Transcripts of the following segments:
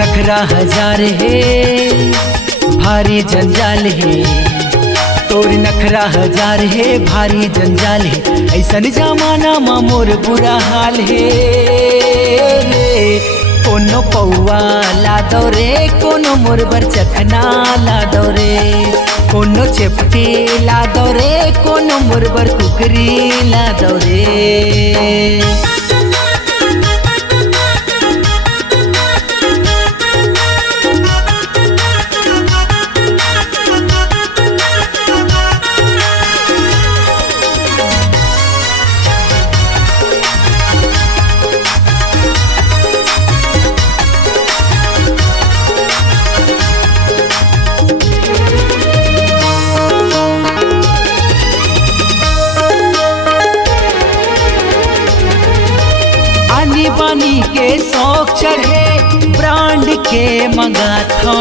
नखरा हजार है भारी जंजाल है, तोर नखरा हजार है भारी जंजाल है, ऐसन जमाना मा मोर बुरा हाल है रे। कोनो पौआ ला दो रे, कोनो मोर बर चखना ला दो रे, कोनो चेपटी ला दो रे, कोनो मोर बर कुकरी ला दो रे। बानी के शौक चढ़े ब्रांड के मंगा था,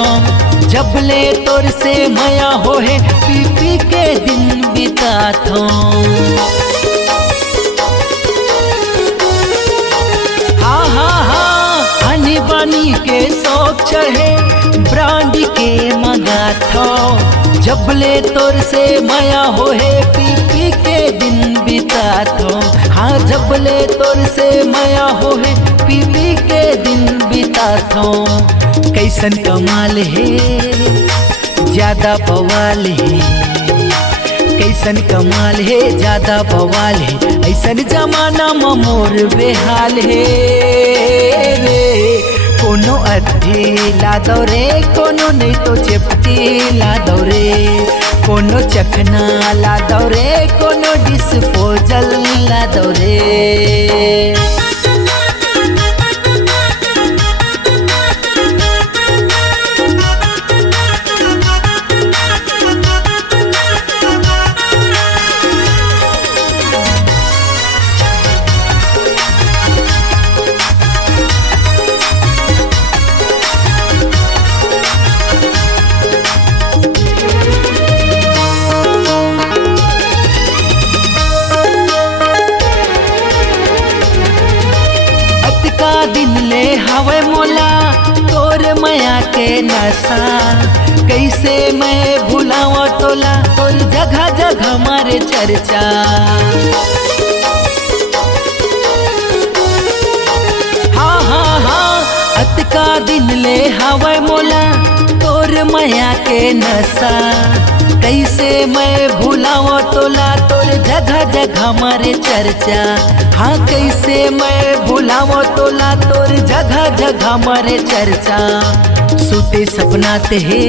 जब ले तोर से मया हो है पी पी के दिन बिता था। हाँ हाँ हाँ हनी बानी के शौक चढ़े ब्रांड के मंगा था, जब ले तोर से मया हो है पी पी के दिन बिता था। हाँ जब ले तोर से मया हो है पी पी के दिन बिता था। कैसन कमाल है ज्यादा बवाल है, कैसन कमाल है ज्यादा बवाल है, ऐसन जमाना में मोर बेहाल है रे। कोनो अद्धी ला दो रे, कोनो नहीं तो चेपटी ला दो रे, कोनो चखना ला दो रे, कोनो डिस्पोजल ला दो रे। दिन ले हवे मोला तोर मया के नशा, कैसे मैं भुलावा तोला तोर जगह जगह मारे चर्चा। हाँ हाँ हाँ अतका दिन ले हवे मोला तोर मया के नशा, कैसे मैं भुलावा तोला तोर जगह जगह मारे चर्चा। हाँ कैसे मैं भुलावा तोला तोर जगह जगह मारे चर्चा। सुते सपनाते है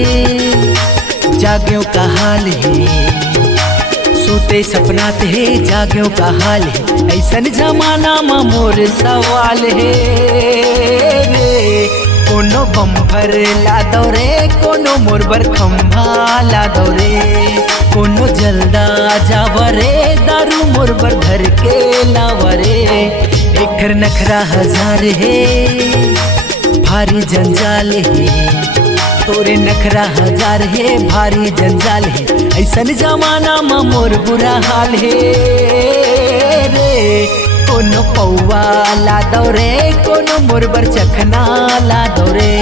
जाग्यों का हाल है, सुते सपनाते है जाग्यों का हाल है, ऐसन जमाना में मोर सवाल है रे। कोनो बम्फर ला दो रे, कोनो मोर बर खम्भा ला दो रे, कोनो जल्दा जावरे दारू मोर बर धर के लावरे। एकर नखरा हजार है भारी जंजाल है, तोरे नखरा हजार है भारी जंजाल है, ऐसन जमाना में मोर बुरा हाल है रे। कोनो पौआ ला दो रे, कोनो मोर बर चखना ला दो रे,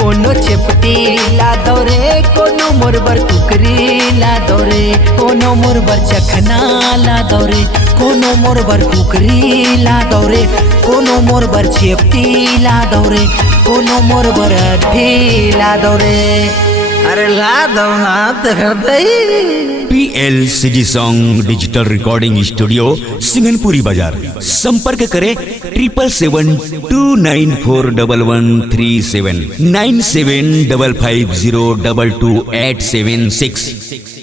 कोनो चेपटी ला दो रे, कोनो मोर बर कुकरी ला दो रे, कोनो मोर बर चखना ला दो रे, कोनो मोर बर कुकरी ला दो रे, कोनो मोर बर चेपटी ला दो रे, कोनो मोर बर अड्डी ला दो रे। अरे ला दो ना PLCG song digital recording studio Singanpuri बाजार। संपर्क करें 7772941137 9755022876।